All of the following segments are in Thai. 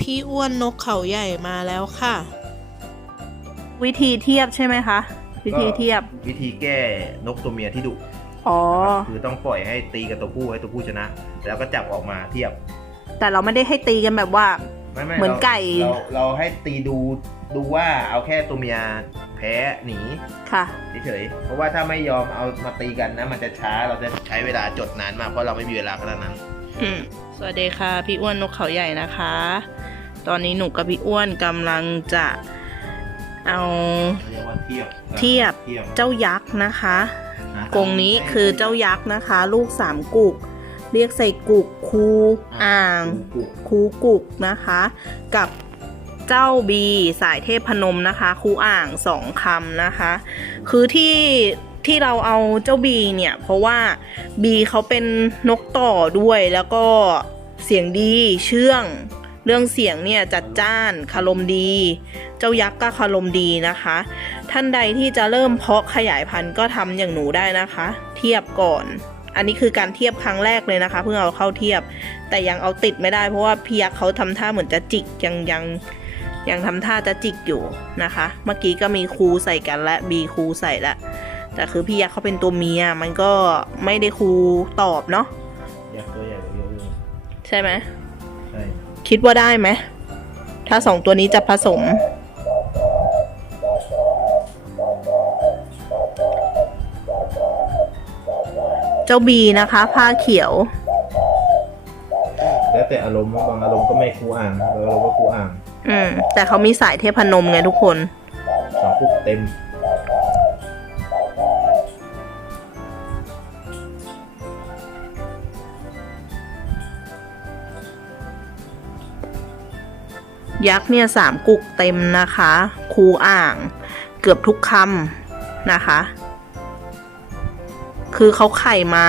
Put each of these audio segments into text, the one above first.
พี่อ้วนนกเขาใหญ่มาแล้วค่ะ วิธีเทียบใช่ไหมคะ วิธีเทียบ วิธีแก้นกตัวเมียที่ดุอ๋อนะครับคือต้องปล่อยให้ตีกับตัวผู้ให้ตัวผู้ชนะ แล้วก็จับออกมาเทียบ แต่เราไม่ได้ให้ตีกันแบบว่าไม่ไม่เหมือนราไก่เราเราให้ตีดูดูว่าเอาแค่ตัวเมียแพ้หนีค่ะเฉยๆเพราะว่าถ้าไม่ยอมเอามาตีกันนะ มันจะช้าเราจะใช้เวลาจดนานมากเพราะเราไม่มีเวลาขนาดนั้นอืมสวัสดีค่ะ พี่อ้วนนกเขาใหญ่นะคะ ตอนนี้หนูกับพี่อ้วนกำลังจะเอาเรียกว่าเทียบเทียบเทียบเจ้ายักษ์นะคะนะกรงนี้คือเจ้ายักษ์นะคะ ลูกสามกุก เรียกใส่กุกคูอ่างกุกคูกุกนะคะ กับเจ้าบีสายเทพพนมนะคะคูอ่างสองคำนะคะ คือที่ที่เราเอาเจ้าบีเนี่ยเพราะว่าบีเขาเป็นนกต่อด้วยแล้วก็เสียงดีเชื่อง เรื่องเสียงเนี่ยจัดจ้านคารมดี เจ้ายักษ์ก็คารมดีนะคะ ท่านใดที่จะเริ่มเพาะขยายพันธุ์ก็ทำอย่างหนูได้นะคะ เทียบก่อน อันนี้คือการเทียบครั้งแรกเลยนะคะ เพิ่งเอาเข้าเทียบ แต่ยังเอาติดไม่ได้เพราะว่าพี่ยักษ์เขาทำท่าเหมือนจะจิกยังยังยังทำท่าจะจิกอยู่นะคะ เมื่อกี้ก็มีครูใส่กันและบีครูใส่ละแต่คือพี่ยักษ์เขาเป็นตัวเมียมันก็ไม่ได้ครูตอบเนาะยักษ์ตัวใหญ่กว่าเยอะเลยใช่ไหมใช่ คิดว่าได้ไหม ถ้าสองตัวนี้จะผสม เจ้าบีนะคะ ผ้าเขียว แล้วแต่อารมณ์บางอารมณ์ก็ไม่คูอ่างบางอารมณ์ก็คูอ่าง อืม แต่เขามีสายเทพนมไงทุกคนสองกุกเต็ม ยักษ์เนี่ยสามกุกเต็มนะคะ คูอ่าง เกือบทุกคำนะคะ คือเขาไข่มา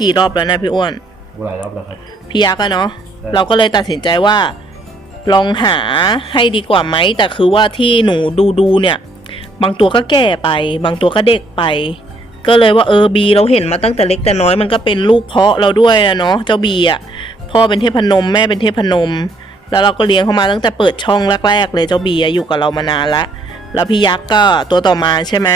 กี่รอบแล้วนะพี่อ้วนกูหลายรอบแล้วครับพี่ยักษ์อะเนาะใช่เราก็เลยตัดสินใจว่า ลองหาให้ดีกว่าไหมแต่คือว่าที่หนูดูดูๆเนี่ย บางตัวก็แก่ไป บางตัวก็เด็กไป ก็เลยว่าเออบีเราเห็นมาตั้งแต่เล็กแต่น้อยมันก็เป็นลูกเพาะเราด้วยนะเนาะเจ้าบีอะพ่อเป็นเทพนมแม่เป็นเทพนม แล้วเราก็เลี้ยงเขามาตั้งแต่เปิดช่องแรกๆเลยเจ้าบีอะอยู่กับเรามานานละแล้วพี่ยักษ์ก็ตัวต่อมาใช่ไหม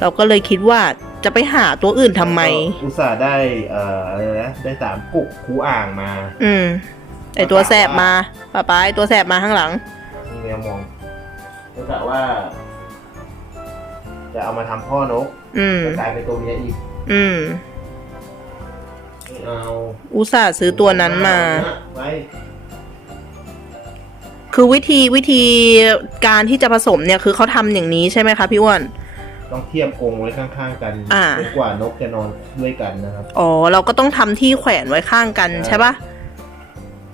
เราก็เลยคิดว่าจะไปหาตัวอื่นทำไมก็อุตส่าห์ได้เอ่ออะไรนะได้สามกุกคูอ่างมา อืมไอตัวแสบมาป้าป้าไอตัวแสบมาข้างหลังนี่แนวมองก็กะว่า จะเอามาทำพ่อนกอืมจะกลายเป็นตัวเมียอีก อืมไม่เอาอุตส่าห์ซื้อตัวนั้นมาไว้ คือวิธีวิธีการที่จะผสมเนี่ยคือเขาทำอย่างนี้ใช่ไหมคะพี่อ้วน ต้องเทียบกรงไว้ข้างๆกันอ่า จนกว่านกจะนอนด้วยกันนะครับ อ๋อเราก็ต้องทำที่แขวนไว้ข้างกันใช่ปะ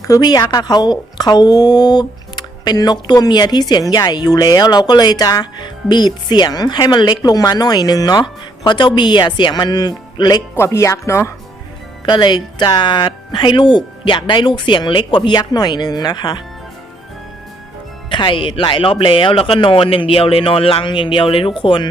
คือพี่ยักษ์อะเขาเขาเป็นนกตัวเมียที่เสียงใหญ่อยู่แล้ว เราก็เลยจะบีดเสียงให้มันเล็กลงมาหน่อยหนึ่งเนาะเพราะเจ้าบีอะเสียงมันเล็กกว่าพี่ยักษ์เนาะก็เลยจะให้ลูกอยากได้ลูกเสียงเล็กกว่าพี่ยักษ์หน่อยหนึ่งนะคะ ไข่หลายรอบแล้ว แล้วก็นอนอย่างเดียวเลยนอนรังอย่างเดียวเลยทุกคน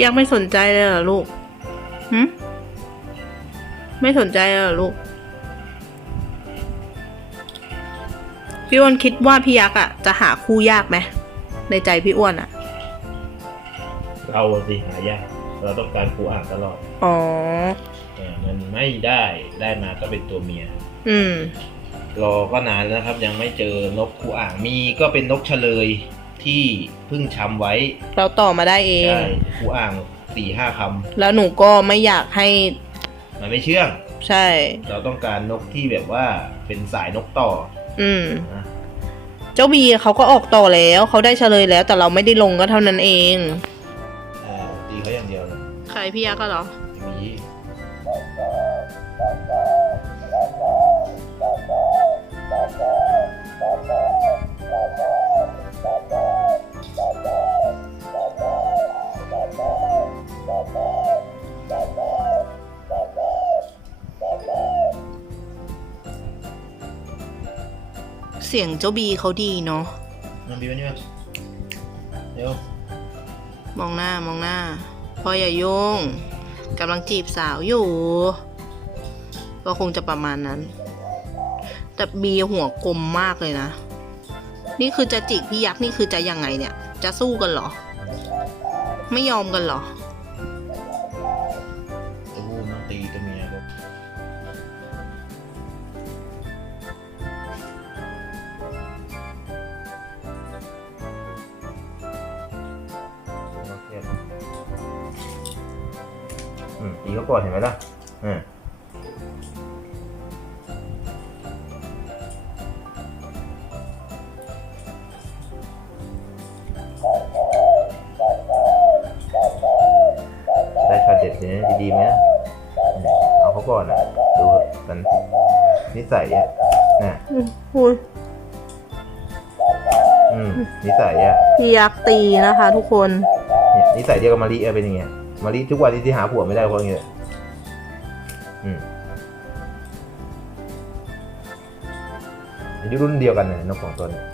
พี่ยักษ์ไม่สนใจเลยเหรอลูกหืมไม่สนใจเลยเหรอลูก พี่อ้วนคิดว่าพี่ยักษ์อะจะหาคู่ยากไหมในใจพี่อ้วนอะ เราสิหายากเราต้องการคูอ่างตลอดอ๋อแต่มันไม่ได้ได้มาก็เป็นตัวเมีย อืม รอก็นานแล้วครับ ยังไม่เจอนกคูอ่างมีก็เป็นนกเฉลย ที่เพิ่งชำไว้เราต่อมาได้เอง ใช่คูอ่างสี่ห้าคแล้วหนูก็ไม่อยากให้ำมันไม่เชื่อง ใช่ เราต้องการนกที่แบบว่าเป็นสายนกต่ออืม นะเจ้าบีเขาก็ออกต่อแล้วเขาได้เฉลยแล้ว แต่เราไม่ได้ลงก็เท่านั้นเอง อ่าตีเขาอย่างเดียวเลย ใครพี่ยักษ์ก็เหรอมีอ เสียงเจ้าบีเขาดีเนาะน้ำบีมานี่มาเร็วมองหน้ามองหน้าพ่ออย่ายุ่งกำลังจีบสาวอยู่ ก็คงจะประมาณนั้น แต่บีหัวกลมมากเลยนะ นี่คือจะจิกพี่ยักษ์นี่คือจะยังไงเนี่ย จะสู้กันเหรอ ไม่ยอมกันเหรอ เขาก่อนอะดูมันนิสัยอะน่ะอุ้ยอืมนิสัยอะพี่ยักษ์ตีนะคะ ทุกคนเนี่ยนิสัยเดียวกับมารีเออเป็นอย่างเงี้ยมารีทุกวันที่ที่หาผัวไม่ได้เพราะอย่างเงี้ยอืมอายุรุ่นเดียวกันเลยนกสองตัวเนี่ย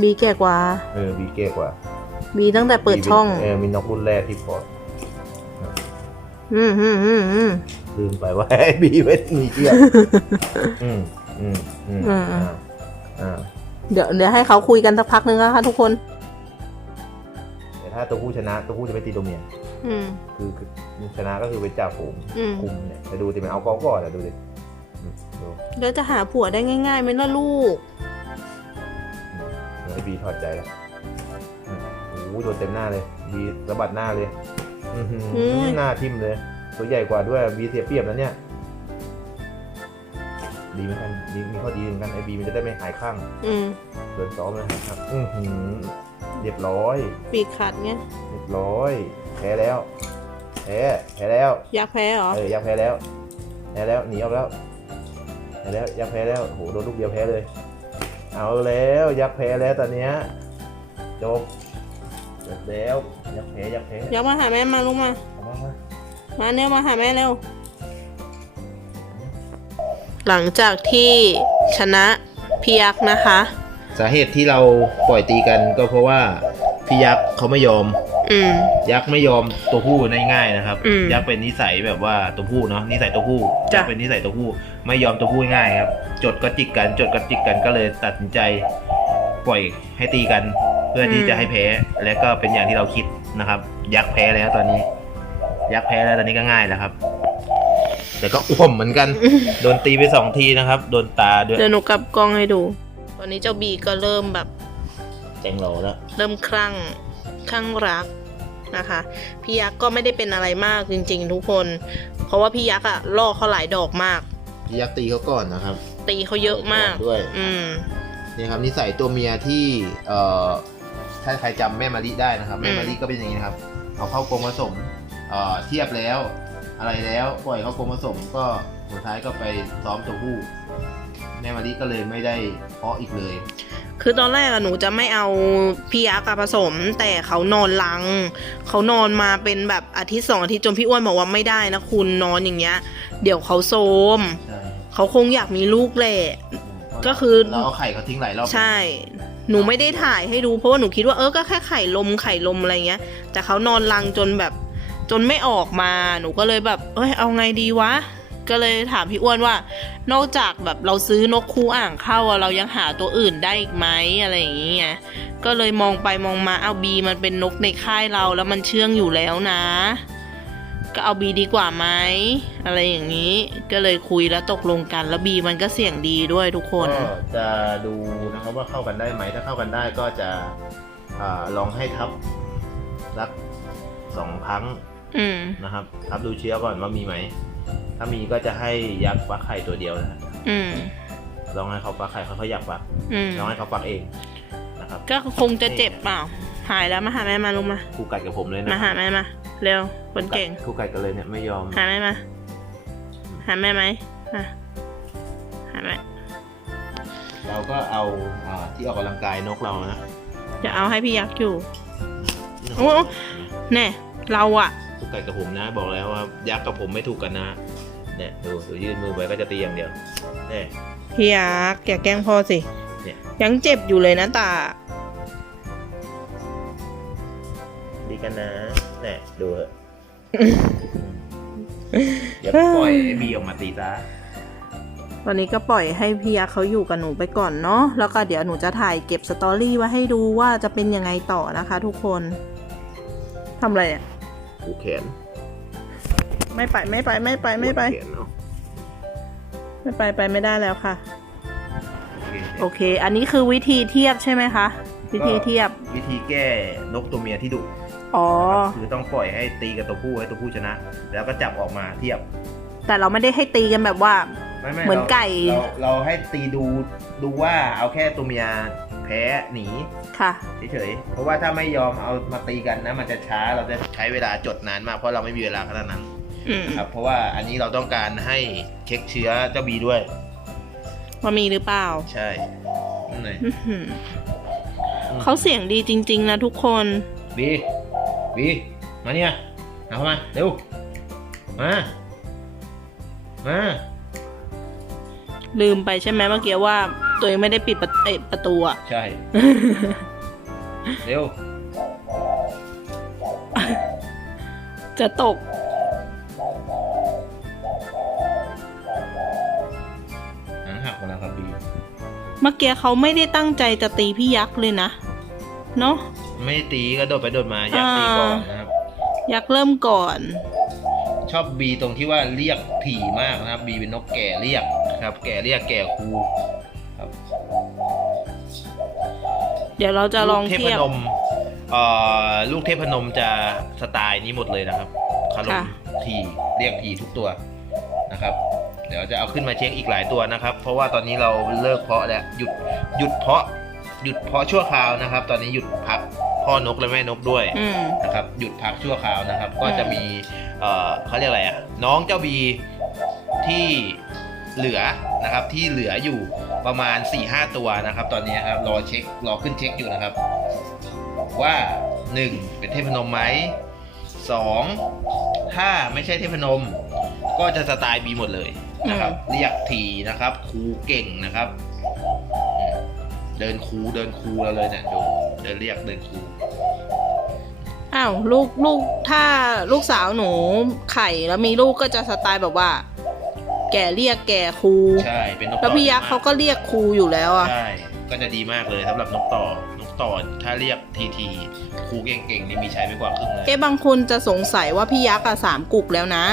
บีแก่กว่า เออบีเก้กว่า บีตั้งแต่เปิดช่อง เออมีนกรุ่นแรกที่พอร์ตอืมอืมอืมอืม ลืมไปว่าไอ้บีเวทมีเทียบอืมอืมอืมอืมอ่าอ่าเดี๋ยวเดี๋ยวให้เขาคุยกันสักพักนึงนะคะทุกคน แต่ถ้าตัวผู้ชนะตัวผู้จะไปตีตัวเมียอืม คือคือชนะก็คือไปจับฝูงอืม คุมเนี่ยจะดูดิมันเอากอก่อนอะดูดิอืมดูแล้วจะหาผัวได้ง่ายๆไหมล่ะลูกเดี๋ยวไอ้บีถอดใจแล้วอืมโอ้โหโดนเต็มหน้าเลยบีสะบัดหน้าเลยอื้อหืออืมหน้าทิ่มเลย ตัวใหญ่กว่าด้วยบีเสียเปรียบแล้วเนี่ยดีเหมือนกันดีมีข้อดีเหมือนกันไอ้บีมันจะได้ไม่หายข้างอืมโดนซ้อมเลยครับอือหือเรียบร้อย ปีกขาดเงี้ยเรียบร้อยแพ้แล้วแพ้แพ้แล้วอยากแพ้เหรอเออยักษ์แพ้แล้วแพ้แล้วหนีออกแล้วแพ้แล้วยักษ์แพ้แล้วโหโดนลูกเดียวแพ้เลย เอาแล้วยักษ์แพ้แล้วตอนเนี้ยจบจบแล้วยักษ์แพ้ยักษ์แพ้อยากมาหาแม่มาลูกมาเอามา มามาเนี่ยมาหาแม่เร็ว หลังจากที่ชนะพี่ยักษ์นะคะ สาเหตุที่เราปล่อยตีกันก็เพราะว่าพี่ยักษ์เขาไม่ยอม อืม ยักษ์ไม่ยอมตัวผู้ง่ายๆนะครับ อืมยักษ์เป็นนิสัยแบบว่าตัวผู้เนาะนิสัยตัวผู้จ้ะ ยักษ์เป็นนิสัยตัวผู้ไม่ยอมตัวผู้ง่ายครับ จดก็จิกกัน จดก็จิกกันก็เลยตัดสินใจ ปล่อยให้ตีกัน เพื่อที่จะให้แพ้และก็เป็นอย่างที่เราคิดนะครับ ยักษ์แพ้แล้วตอนนี้ ยักษ์แพ้แล้วตอนนี้ก็ง่ายแล้วครับ แต่ก็อ้วมเหมือนกัน โดนตีไปสองทีนะครับ โดนตาด้วย เดี๋ยวหนูกลับกล้องให้ดู ตอนนี้เจ้าบีก็เริ่มแบบ แจงโหลแล้ว เริ่มคลั่งคลั่งรักนะคะ พี่ยักษ์ก็ไม่ได้เป็นอะไรมากจริง ๆ ทุกคน เพราะว่าพี่ยักษ์อะล่อเขาหลายดอกมาก พี่ยักษ์ตีเขาก่อนนะครับ ตีเขาเยอะมากด้วย อืมนี่ครับนิสัยตัวเมียที่เอ่อถ้าใครจำแม่มะลิได้นะครับ แม่มะลิก็เป็นอย่างนี้นะครับเอาเข้ากรงผสม เอ่อเทียบแล้วอะไรแล้วปล่อยเข้ากรงผสมก็สุดท้ายก็ไปซ้อมตัวผู้แม่มะลิก็เลยไม่ได้เพาะอีกเลย คือตอนแรกอะหนูจะไม่เอาพี่ยักษ์อะผสม แต่เขานอนลัง เขานอนมาเป็นแบบอาทิตย์สองอาทิตย์จนพี่อ้วนบอกว่าไม่ได้นะคุณนอนอย่างเงี้ย เดี๋ยวเขาโซมใช่เขาคงอยากมีลูกแหละ ก็คือเราเอาไข่เขาทิ้งหลายรอบใช่ หนูไม่ได้ถ่ายให้ดูเพราะว่าหนูคิดว่าเออก็แค่ไข่ลมไข่ลมอะไรเงี้ย แต่เขานอนรังจนแบบ จนไม่ออกมาหนูก็เลยแบบเอ้ยเอาไงดีวะ ก็เลยถามพี่อ้วนว่า นอกจากแบบเราซื้อนกคูอ่างเข้าเรายังหาตัวอื่นได้อีกไหมอะไรอย่างเงี้ยก็เลยมองไปมองมาเอาบีมันเป็นนกในค่ายเราแล้วมันเชื่องอยู่แล้วนะ ก็เอาบีดีกว่าไหมอะไรอย่างนี้ ก็เลยคุยแล้วตกลงกันแล้วบีมันก็เสียงดีด้วยทุกคน ก็จะดูนะครับว่าเข้ากันได้ไหมถ้าเข้ากันได้ก็จะอาลองให้ทับรักสองครั้ง นะครับทับดูเชื้อก่อนว่ามีไหม ถ้ามีก็จะให้ยักษ์ฟักไข่ตัวเดียวนะฮะอืมลองให้เขาฟักไข่เขาเขาอยากฟักอืมลองให้เขาฟักเองนะครับ ก็คงจะเจ็บเปล่า หายแล้วมาหาแม่มาลุงมาคู่กัดกับผมเลยนะมาหาแม่มาเร็วคนเก่งคู่กัดกันเลยเนี่ยไม่ยอมหาแม่มาหาแม่ไหมมาหาแม่เราก็เอาอ่าที่ออกกำลังกายนกเรานะจะเอาให้พี่ยักษ์อยู่โอ้แน่เราอะ คู่กัดกับผมนะ บอกแล้วว่ายักษ์กับผมไม่ถูกกันนะเนี่ยดูดูยื่นมือไปก็จะตีอย่างเดียวเนี่ยพี่ยักษ์อย่าแกล้งพ่อสิเนี่ยยังเจ็บอยู่เลยนะตาดีกันนะแน่ดูเถอะอย่าปล่อยไอ้บีออกมาตีซะตอนนี้ก็ปล่อยให้พี่ยักษ์เขาอยู่กับหนูไปก่อนเนาะแล้วก็เดี๋ยวหนูจะถ่ายเก็บสตอรี่ไว้ให้ดูว่าจะเป็นยังไงต่อนะคะ ทุกคนทำอะไรเนี่ ยผูกแขนไม่ไปไม่ไปไม่ไปไม่ไปผูกแขนเนาะไม่ไปไปไม่ได้แล้วค่ะโอเคโอเค อันนี้คือวิธีเทียบใช่ไหมคะ วิธีเทียบ วิธีแก้นกตัวเมียที่ดุอ๋อนะครับคือต้องปล่อยให้ตีกับตัวผู้ให้ตัวผู้ชนะ แล้วก็จับออกมาเทียบแต่เราไม่ได้ให้ตีกันแบบว่าไม่ไม่เหมือนราไก่ เราเราให้ตีดูดูว่าเอาแค่ตัวเมีย แพ้หนีค่ะ เฉยๆเพราะว่าถ้าไม่ยอมเอามาตีกันนะ มันจะช้าเราจะใช้เวลาจดนานมากเพราะเราไม่มีเวลาขนาดนั้นอืมครับเพราะว่าอันนี้เราต้องการให้เช็คเชื้อเจ้าบีด้วย ว่ามีหรือเปล่า ใช่นั่นเลยอื้อหือเขาเสียงดีจริง ๆ นะทุกคน บีบีมาเนี่ยเอาเข้ามาเร็วมามาลืมไปใช่ไหมเมื่อกี้ว่า ตัวเองไม่ได้ปิดประเอ่อประตูอะใช่ เร็ว จะตก หางหักหมดแล้วครับบีเมื่อกี้เขาไม่ได้ตั้งใจจะตีพี่ยักษ์เลยนะ เนาะ ไม่ตีก็โดดไปโดดมาอยากตีก่อนนะครับ ยักษ์เริ่มก่อน ชอบบีตรงที่ว่าเรียกถี่มากนะครับบีเป็นนกแก่เรียกครับ แก่เรียกแก่ครู ดี๋ยวเราจะลองลูกเทเทียพบนมเอ่อลูกเทพนมจะสไตล์นี้หมดเลยนะครับคารมค่ะ ทีเรียกทีทุกตัวนะครับ เดี๋ยวจะเอาขึ้นมาเช็คอีกหลายตัวนะครับ เพราะว่าตอนนี้เราเลิกเพาะแล้วหยุดหยุดเพาะ หยุดเพาะชั่วคราวนะครับ ตอนนี้หยุดพักพ่อนกและแม่นกด้วย อืม นะครับหยุดพักชั่วคราวนะครับ ก็อืมจะมีเอ่อเขาเรียกอะไรอะน้องเจ้าบีที่ เหลือนะครับที่เหลืออยู่ประมาณ4ี่ห้าตัวนะครับ ตอนนี้ครับรอเช็ครอขึ้นเช็คอยู่นะครับ ว่า 1. เป็นเทพนมไหม 2. ถ้าไม่ใช่เทพนม ก็จะสไตล์บีหมดเลยนะครับ เรียกทีนะครับครูเก่งนะครับอืมเดินครูเดินครูเราเลยเนี่ยดูเดินเรียกเดินครูอ้าวลูกลูกถ้าลูกสาวหนูไข่แล้วมีลูกก็จะสไตล์แบบว่า แก่เรียกแก่ครูใช่เป็นนกต่อแล้วพี่ยักษ์เขาก็เรียกครูอยู่แล้วอะใช่ก็จะดีมากเลยสำหรับนกต่อนกต่อถ้าเรียกทีทีครูเก่งๆนี่มีใช้ไม่กว่าครึ่งเลยเอ๊ะบางคนจะสงสัยว่าพี่ยักษ์อะสามกุกแล้วนะ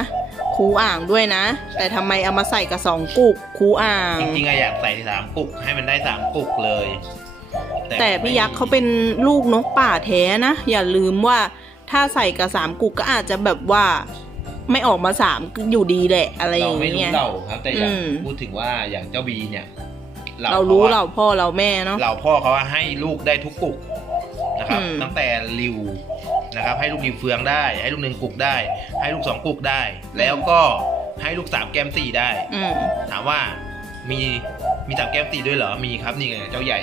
ครูอ่างด้วยนะ แต่ทำไมเอามาใส่กับสองกุกครูอ่างจริงๆอะอยากใส่สามกุกให้มันได้สามกุกเลย แต่พี่ยักษ์เขาเป็นลูกนกป่าแท้นะอย่าลืมว่าถ้าใส่กับสามกุกก็อาจจะแบบว่า ไม่ออกมาสามอยู่ดีแหละ อะไรอเราย่างไม่รู้เงี้ย เราครับ แต่อยากอืม พูดถึงว่าอย่างเจ้าบีเนี่ยเรารู้ขอะเราพ่อเราแม่เนาะ เราพ่อเขาว่าให้ลูกได้ทุกกุกนะครับ อืม ตั้งแต่ริวนะครับ ให้ลูกริวเฟืองได้ ให้ลูกหนึ่งกุกได้ ให้ลูกสองกุกได้ แล้วก็ให้ลูกสามแก้มสี่ได้ อืม ถามว่ามีมีสามแก้มสี่ด้วยเหรอ มีครับนี่ไงเจ้าใหญ่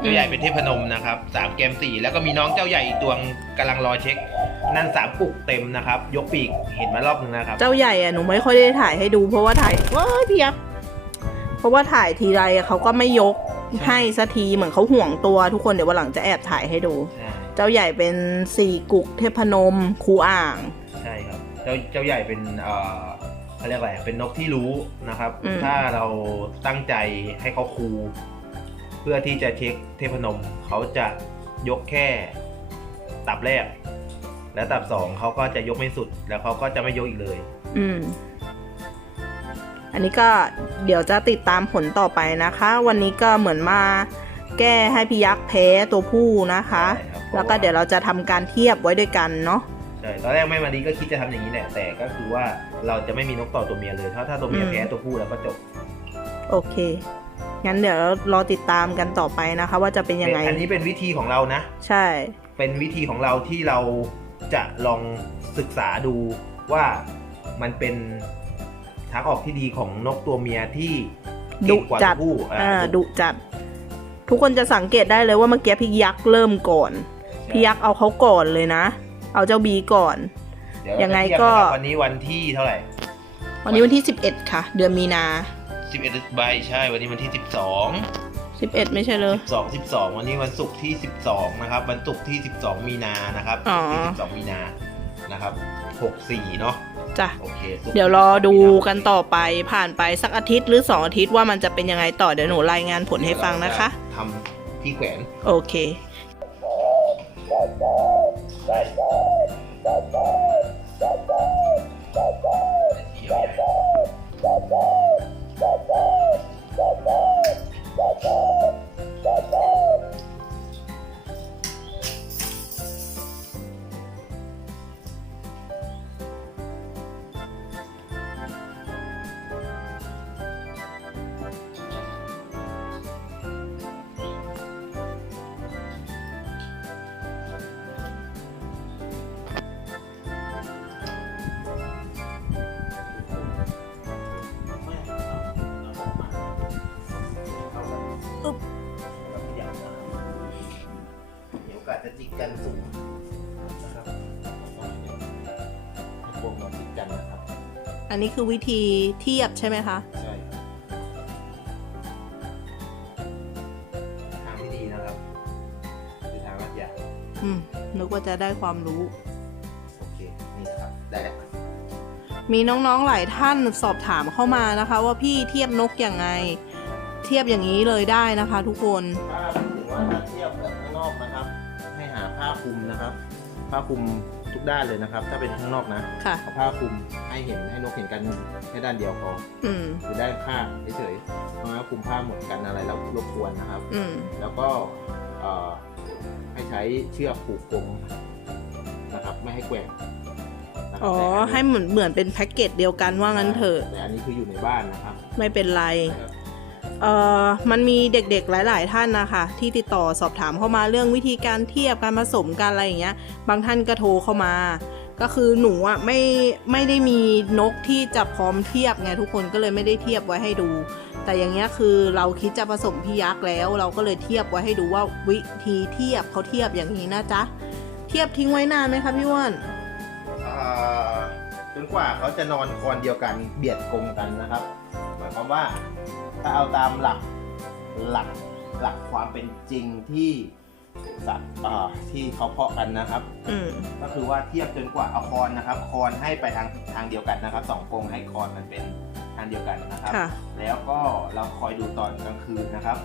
เจ้าใหญ่เป็นเทพนมนะครับสามแก้มสี่แล้วก็มีน้องเจ้าใหญ่อีกตัวกำลังรอเช็ค นั่นสามปุกเต็มนะครับ ยกปีกเห็นมารอบนึงนะครับ เจ้าใหญ่อะหนูไม่ค่อยได้ถ่ายให้ดู เพราะว่าถ่ายว้ายพี่ยักษ์เพราะว่าถ่ายทีไรอะเขาก็ไม่ยกให้สักทีเหมือนเขาห่วงตัวทุกคนเดี๋ยววันหลังจะแอบถ่ายให้ดู ใช่เจ้าใหญ่เป็นสี่กุกเทพนมครูอ่าง ใช่ครับ เจ้าเจ้าใหญ่เป็นเอ่อเขาเรียกอะไรเป็นนกที่รู้นะครับ อืม ถ้าเราตั้งใจให้เขาคูเพื่อที่จะเช็คเทพนมเขาจะยกแค่ตับแรก และตับสองเขาก็จะยกไม่สุด แล้วเขาก็จะไม่ยกอีกเลย อืม อันนี้ก็เดี๋ยวจะติดตามผลต่อไปนะคะ วันนี้ก็เหมือนมาแก้ให้พี่ยักษ์แพ้ตัวผู้นะคะ ใช่ครับ แล้วก็เดี๋ยวเราจะทำการเทียบไว้ด้วยกันเนาะ ใช่ตอนแรกแม่มารีก็คิดจะทำอย่างนี้แหละแต่ก็คือว่าเราจะไม่มีนกต่อตัวเมียเลยถ้าถ้าตัวเมียอืม แพ้ตัวผู้แล้วก็จบโอเค งั้นเดี๋ยวรอติดตามกันต่อไปนะคะ ว่าจะเป็นยังไง อันนี้เป็นวิธีของเรานะ ใช่ เป็นวิธีของเราที่เรา จะลองศึกษาดูว่ามันเป็นทางออกที่ดีของนกตัวเมียที่เก่ดุงกว่าจัตัดวผู้อ่าอ่าดุจัด ทุกคนจะสังเกตได้เลยว่าเมื่อกี้พี่ยักษ์เริ่มก่อน พี่ยักษ์เอาเขาก่อนเลยนะ เอาเจ้าบีก่อนเดี๋วยังไงเราจะเทีบก็นะครับวันนี้วันที่เท่าไหร่ วันนี้วันที่11ค่ะ เดือนมีนาสิบเอ็ดใบใช่ วันนี้วันที่สิบสอง สิบเอ็ดไม่ใช่เลยสองสิบสองวันนี้วันศุกร์ที่สิบสองนะครับ วันศุกร์ที่สิบสองมีนานะครับอ๋อที่สิบสองมีนานะครับหกสี่เนาะจ้ะโอเคศุกเดี๋ยวรอดูกันต่อไปผ่านไปสักอาทิตย์หรือสองอาทิตย์ว่ามันจะเป็นยังไงต่อเดี๋ยวหนูรายงานผลให้ฟังนะคะทำที่แขวนโอเค วกมาจิกกันนะครับอันนี้คือวิธีเทียบใช่ไหมคะ ใช่ครับทางที่ดีนะครับคือทางลัดยางอืมนึกว่าจะได้ความรู้ โอเคนี่นะครับได้แล้วมีน้องๆหลายท่านสอบถามเข้ามานะคะ ว่าพี่เทียบนกยังไง เทียบอย่างนี้เลยได้นะคะ ทุกคนถ้าพูดถึงว่าถ้าเทียบกับข้างนอกนะครับ ให้หาผ้าคลุมนะครับ ผ้าคลุม ทุกด้านเลยนะครับ ถ้าเป็นข้างนอกนะค่ะ เอาผ้าคลุมให้เห็นให้นกเห็นกันแค่ด้านเดียวพออืม หรือด้านข้างเฉยๆเพราะว่าคลุมผ้าหมดกันอะไรแล้วรบกวนนะครับ อืม แล้วก็เอ่อให้ใช้เชือกผูกกรงนะครับ ไม่ให้แกว่งนะครับอ๋อ แต่นนี้ให้เหมือนเหมือนเป็นแพ็กเกจเดียวกันว่างั้นเถอะ แต่อันนี้คืออยู่ในบ้านนะครับ ไม่เป็นไร นะครับ เอ่อมันมีเด็กๆหลาย ๆ ท่านนะคะ ที่ติดต่อสอบถามเข้ามาเรื่องวิธีการเทียบการผสมกันอะไรอย่างเงี้ย บางท่านก็โทรเข้ามา ก็คือหนูอะไม่ไม่ได้มีนกที่จะพร้อมเทียบไงทุกคนก็เลยไม่ได้เทียบไว้ให้ดู แต่อย่างเงี้ยคือเราคิดจะผสมพี่ยักษ์แล้ว เราก็เลยเทียบไว้ให้ดูว่าวิธีเทียบเขาเทียบอย่างนี้นะจ๊ะเทียบทิ้งไว้นานไหมคะพี่วนอ่าจนกว่าเขาจะนอนคอนเดียวกันเบียดกรงกันนะครับ หมายความว่า ถ้าเอาตามหลักหลักหลักความเป็นจริงที่สัตว์อ่าที่เขาเพาะกันนะครับ อืมก็คือว่าเทียบจนกว่าเอาคอนนะครับ คอนให้ไปทางทางเดียวกันนะครับสองกรงให้คอนมันเป็นทางเดียวกันนะครับ ค่ะ แล้วก็เราคอยดูตอนกลางคืนนะครับ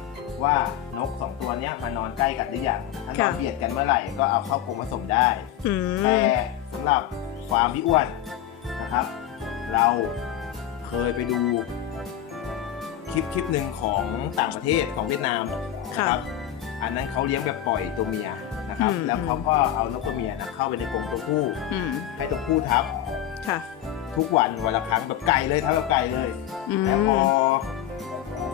ว่านกสองตัวเนี้ยมานอนใกล้กันหรือยังถ้านอนค่ะ เบียดกันเมื่อไหร่ก็เอาเข้ากรงผสมได้ อืมแต่สำหรับฟาร์มพี่อ้วนนะครับ เราเคยไปดู คลิปคลิปหนึ่งของต่างประเทศของเวียดนามนะครับ อันนั้นเขาเลี้ยงแบบปล่อยตัวเมียนะครับ อืม แล้วเขาก็เอานกตัวเมียนะเข้าไปในกรงตัวผู้ อืมให้ตัวผู้ทับค่ะทุกวันวันละครั้งแบบไก่เลยทับแบบไก่เลย อืมแล้วพอ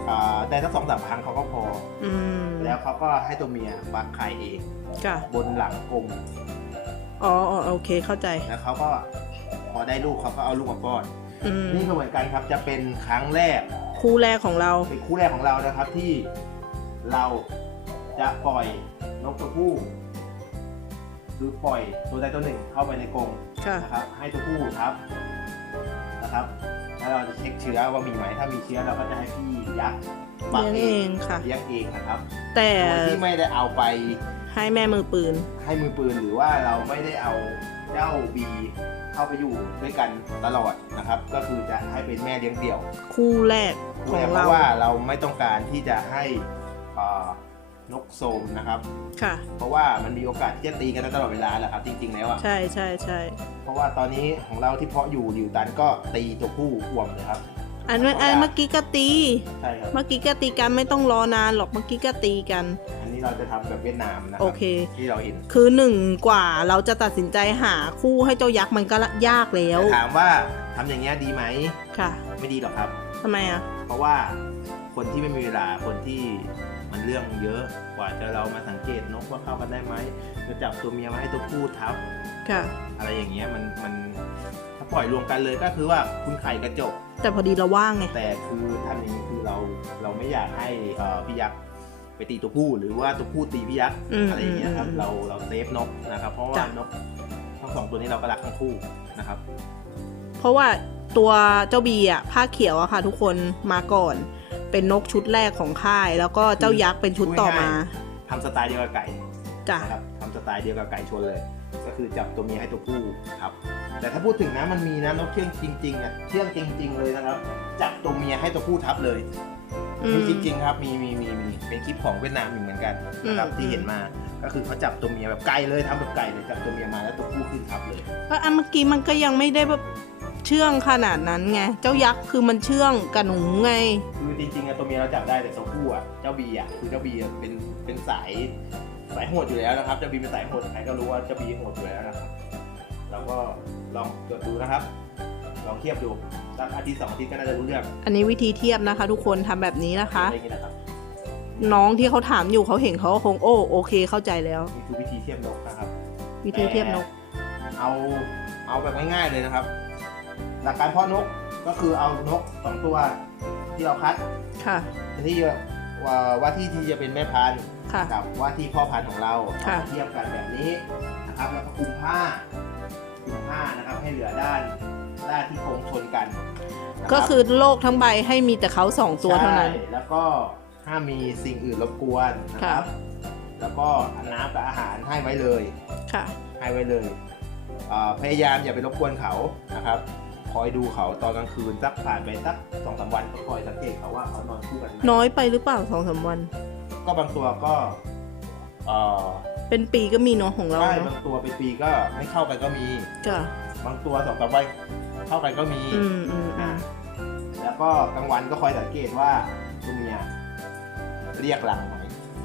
อ่าได้สักสองสามครั้งเขาก็พอ อืมแล้วเขาก็ให้ตัวเมียฟักไข่เองค่ะบนหลังกรงอ๋ออ๋อโอเคเข้าใจแล้วเขาก็พอได้ลูกเขาก็เอาลูกมาป้อน อืมนี่ก็เหมือนกันครับจะเป็นครั้งแรก คู่แรกของเรา เป็นคู่แรกของเรานะครับที่เราจะปล่อยนกตัวผู้คือปล่อยตัวใดตัวหนึ่งเข้าไปในกรงค่ะ นะครับ ให้ตัวผู้ทับนะครับ แล้วเราจะเช็คเชื้อว่ามีไหมถ้ามีเชื้อเราก็จะให้พี่ยักษ์ปักเลี้ยงเองค่ะ เลี้ยงเองนะครับแต่โดยที่ไม่ได้เอาไปให้แม่มือปืน ให้มือปืนหรือว่าเราไม่ได้เอาเจ้าบี เข้าไปอยู่ด้วยกันตลอดนะครับ ก็คือจะให้เป็นแม่เลี้ยงเดี่ยว คู่แรกของเพเราราะว่าเราไม่ต้องการที่จะให้อ่านกโซมนะครับ ค่ะ เพราะว่ามันมีโอกาสที่จะตีกันได้ตลอดเวลาแหละครับจริงๆแล้วอะใช่ใช่ใช่เพราะว่าตอนนี้ของเราที่เพาะอยู่ดิวตันก็ตีตัวผู้อ่วมเลยครับ อันเมื่ออันเมื่อกี้ก็ตี ใช่ครับเมื่อกี้ก็ตีกันไม่ต้องรอนานหรอกเมื่อกี้ก็ตีกัน อันนี้เราจะทำแบบเวียดนามนะคโอรัเค ที่เราเห็นคือหนึ่งกว่าเราจะตัดสินใจหาคู่ให้เจ้ายักษ์มันก็ยากแล้วแต่ถามว่าทำอย่างเงี้ยดีไหมค่ะไม่ดีหรอกครับ ทำไมอะ เพราะว่าคนที่ไม่มีเวลาคนที่มันเรื่องเยอะกว่าจะเรามาสังเกตนกว่าเข้ากันได้ไหมจะจับตัวเมียมาให้ตัวผู้ทับ ค่ะ อะไรอย่างเงี้ยมันมันถ้าปล่อยรวมกันเลยก็คือว่าคุณไข่กระจก แต่พอดีเราว่างไง แต่คือท่านนี้คือเราเราไม่อยากให้เอ่อพี่ยักษ์ไปตีตัวผู้หรือว่าตัวผู้ตีพี่ยักษ์อืมอะไรอย่างเงี้ยครับอืมเราเราเซฟนกนะครับเพราะว่าจ้ะ นกทั้งสองตัวนี้เราก็รักทั้งคู่นะครับ เพราะว่าตัวเจ้าบีอะผ้าเขียวอะค่ะ ทุกคนมาก่อน เป็นนกชุดแรกของค่าย แล้วก็เจ้ายักษ์เป็นชุดต่อมาทำสไตล์เดียวกับไก่จ้ะนะครับทำสไตล์เดียวกับไก่ชนเลย ก็คือจับตัวเมียให้ตัวผู้ครับ แต่ถ้าพูดถึงนะมันมีนะนกเชื่องจริงๆอะเชื่องจริง ๆ เลยนะครับ จับตัวเมียให้ตัวผู้ทับเลยอืมีมจริงๆครับมีมีมีมีเป็นคลิปของเวียดนามอยู่เหมือนกันนะครับอืมที่เห็นมาก็คือเขาจับตัวเมียแบบไก่เลยทำแบบไก่เลยจับตัวเมียมาแล้วตัวผู้ขึ้นทับเลยก็อันเมื่อกี้มันก็ยังไม่ได้แบบเชื่องขนาดนั้นไงเจ้ายักษ์คือมันเชื่องกับหนูไงคือจริงๆอะตัวเมียเราจับได้แต่ตัวผู้อะเจ้าบีอะคือเจ้าบีอะเป็นเป็นสายสายโหดอยู่แล้วนะครับเจ้าบีเป็นสายโหดใครก็รู้ว่าเจ้าบีโหดอยู่แล้วนะครับเราก็ ลองตรวจดูนะครับ ลองเทียบดูสักอาทิตย์สองอาทิตย์ก็น่าจะรู้เรื่องอันนี้วิธีเทียบนะคะ ทุกคนทำแบบนี้นะคะอะไรอย่างนี้นะครับ น้องที่เขาถามอยู่เขาเห็นเขาก็คงโอ้โอเคเข้าใจแล้ว นี่คือวิธีเทียบนกนะครับ วิธีเทียบนก เอาเอาแบบง่ายๆเลยนะครับ หลักการเพาะนกก็คือเอานกสองตัวที่เราคัดค่ะ ที่ว่าว่าที่ที่จะเป็นแม่พันธุ์ค่ะ กับว่าที่พ่อพันธุ์ของเราค่ะเอามาเทียบกันแบบนี้นะครับแล้วก็คลุมผ้า คลุมผ้านะครับ ให้เหลือด้านด้านที่โค้งชนกันนะรับก็คือโลกทั้งใบให้มีแต่เขาสองตัวเท่านั้น ใช่แล้วก็ห้ามมีสิ่งอื่นรบกวนนะครับค่ะแล้วก็น้ำกับอาหารให้ไว้เลย ค่ะ ให้ไว้เลยอ่าพยายามอย่าไปรบกวนเขานะครับ คอยดูเขาตอนกลางคืนสักผ่านไปสักสองสามวันก็คอยสังเกตเขาว่าเขานอนคู่กันไหมน้อยไปหรือเปล่าสองสามวัน ก็บางตัวก็เอ่อ เป็นปีก็มีเนาะของเราใช่เนาะบางตัวเป็นปีก็ไม่เข้ากันก็มี จ้ะบางตัวสองสามวันเข้ากันก็มี อืมอืมอือ่ามแล้วก็กลางวันก็คอยสังเกตว่าตัวเมียเรียกรังไหม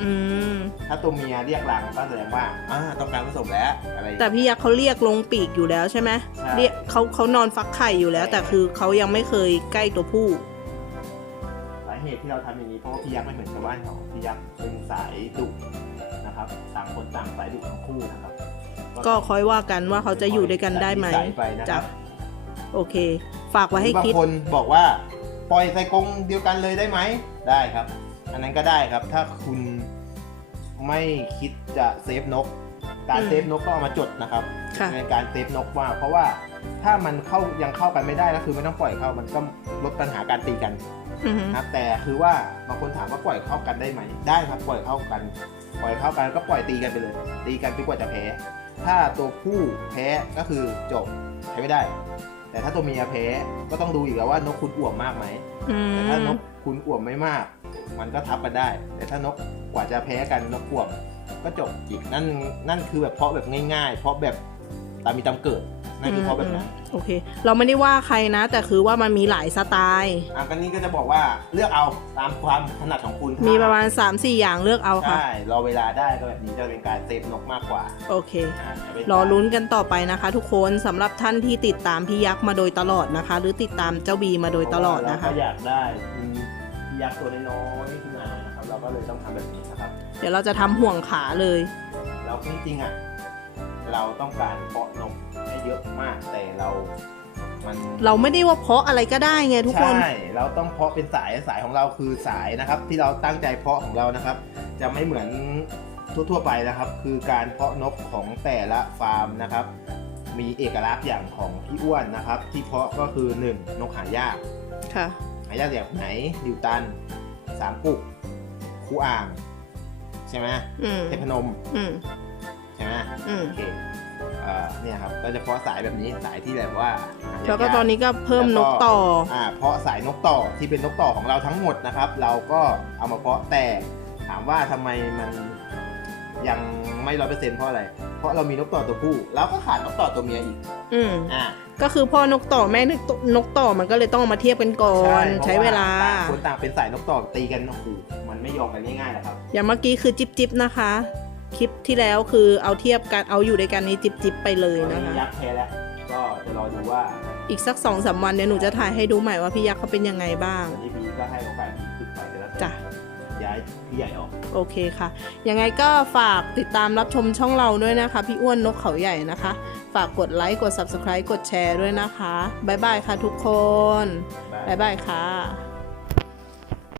อืมถ้าตัวเมียเรียกรังก็แสดงว่าอ่าต้องการผสมแล้วอะไรแต่พี่ยักษ์เขาเรียกลงปีกอยู่แล้วใช่ไหมใช่ เรียกเขาเขานอนฟักไข่อยู่แล้วใช่แต่คือเขายังไม่เคยใกล้ตัวผู้ สาเหตุที่เราทำอย่างนี้เพราะว่าพี่ยักษ์ไม่เหมือนชาวบ้านเขาพี่ยักษ์เป็นสายดุ นะครับต่างคนต่างสายดุทั้งคู่นะครับก็คอยว่ากันว่าเขาจะอยู่ด้วยกันได้ไหมใส่ไปนะคจ้ะรับโอเค ฝากไว้ให้บางคิดคนบอกว่า ปล่อยใส่กรงเดียวกันเลยได้ไหมได้ครับ อันนั้นก็ได้ครับ ถ้าคุณไม่คิดจะเซฟนก การอืมเซฟนกก็เอามาจดนะครับค่ะในการเซฟนกว่า เพราะว่าถ้ามันเข้ายังเข้ากันไม่ได้ก็คือไม่ต้องปล่อยเข้ามันก็ลดปัญหาการตีกันอือฮึนะครับแต่คือว่าบางคนถามว่าปล่อยเข้ากันได้ไหมได้ครับปล่อยเข้ากัน ปล่อยเข้ากันก็ปล่อยตีกันไปเลย ตีกันจนกว่าจะแพ้ ถ้าตัวผู้แพ้ก็คือจบใช้ไม่ได้ แต่ถ้าตัวเมียแพ้ก็ต้องดูอีกแล้วว่านกคุณอ้วมมากไหมแต่ถ้านกคุณอ้วมไม่มาก มันก็ทับกันได้ แต่ถ้านกกว่าจะแพ้กันนกอ้วมก็จบอีกนั่นนั่นคือแบบเพาะแบบง่ายๆ เพาะแบบตามมีตามเกิด นั่นคือเพาะแบบนั้นโอเค เราไม่ได้ว่าใครนะ แต่คือว่ามันมีหลายสไตล์อะกันนี้ก็จะบอกว่าเลือกเอาตามความถนัดของคุณมีประมาณ 3-4 อย่างเลือกเอาค่ะ ใช่ รอเวลาได้ก็แบบนี้จะเป็นการเซฟนกมากกว่า โอเคอะจะเป็นรอลุ้นกันต่อไปนะคะ ทุกคนสำหรับท่านที่ติดตามพี่ยักษ์มาโดยตลอดนะคะ หรือติดตามเจ้าบีมาโดยตลอดนะคะเราก็อยากได้อืมพี่ยักษ์ตัวน้อยๆขึ้นมานะครับเราก็เลยต้องทำแบบนี้นะครับ เดี๋ยวเราจะทำห่วงขาเลย เราจริงๆอะเราต้องการเพาะนกให้ เยอะมากแต่เรา มันเราไม่ได้ว่าเพาะอะไรก็ได้ไงทุกคน ใช่ เราต้องเพาะเป็นสายสายของเราคือสายนะครับ ที่เราตั้งใจเพาะของเรานะครับ จะไม่เหมือนทั่วๆไปนะครับ คือการเพาะนกของแต่ละฟาร์มนะครับ มีเอกลักษณ์อย่างของพี่อ้วนนะครับ ที่เพาะก็คือหนึ่งนกหายากค่ะ หายากแบบไหนดิวตันสามกุกคูอ่าง ใช่ไหมอืมเทพนมอืมใช่ไหมอืม โอเค เอ่อเนี่ยครับก็จะเพาะสายแบบนี้สายที่แบบว่าหายาแล้วก็ตอนนี้ก็เพิ่มนกต่อ อ่าเพาะสายนกต่อที่เป็นนกต่อของเราทั้งหมดนะครับ เราก็เอามาเพาะแต่ถามว่าทำไมมันยังไม่ร้อยเปอร์เซ็นต์เพราะอะไร เพราะเรามีนกต่อตัวผู้แล้วก็ขาดนกต่อตัวเมียอีกอืมอ่า ก็คือพ่อนกต่อแม่นกต่อมันก็เลยต้องเอามาเทียบกันก่อนพระใช้เวลาต่างคนต่างเป็นสายนกต่อตีกันโอ้โหมันไม่ยอมกันง่ายๆหรอกครับ อย่างเมื่อกี้คือจิบจิบนะคะ คลิปที่แล้วคือเอาเทียบกันเอาอยู่ด้วยกันนี้จิบจิบไปเลยตอนนะนี้คะยักษ์แพ้แล้ว ก็จะรอดูว่า อีกสักสองสามวันเดี๋ยวหนูจะถ่ายให้ดูใหม่ว่าพี่ยักษ์เขาเป็นยังไงบ้างวันนี้พีก็ให้โอกาสพีขึ้นไปแต่ละจ้ะย้ายพี่ใหญ่ออกโอเคค่ะ ยังไงก็ฝากติดตามรับชมช่องเราด้วยนะคะ พี่อ้วนนกเขาใหญ่นะคะ ฝากกดไลค์กด subscribe กดแชร์ด้วยนะคะ บ๊ายบายค่ะทุกคน บ๊ายบายค่ะ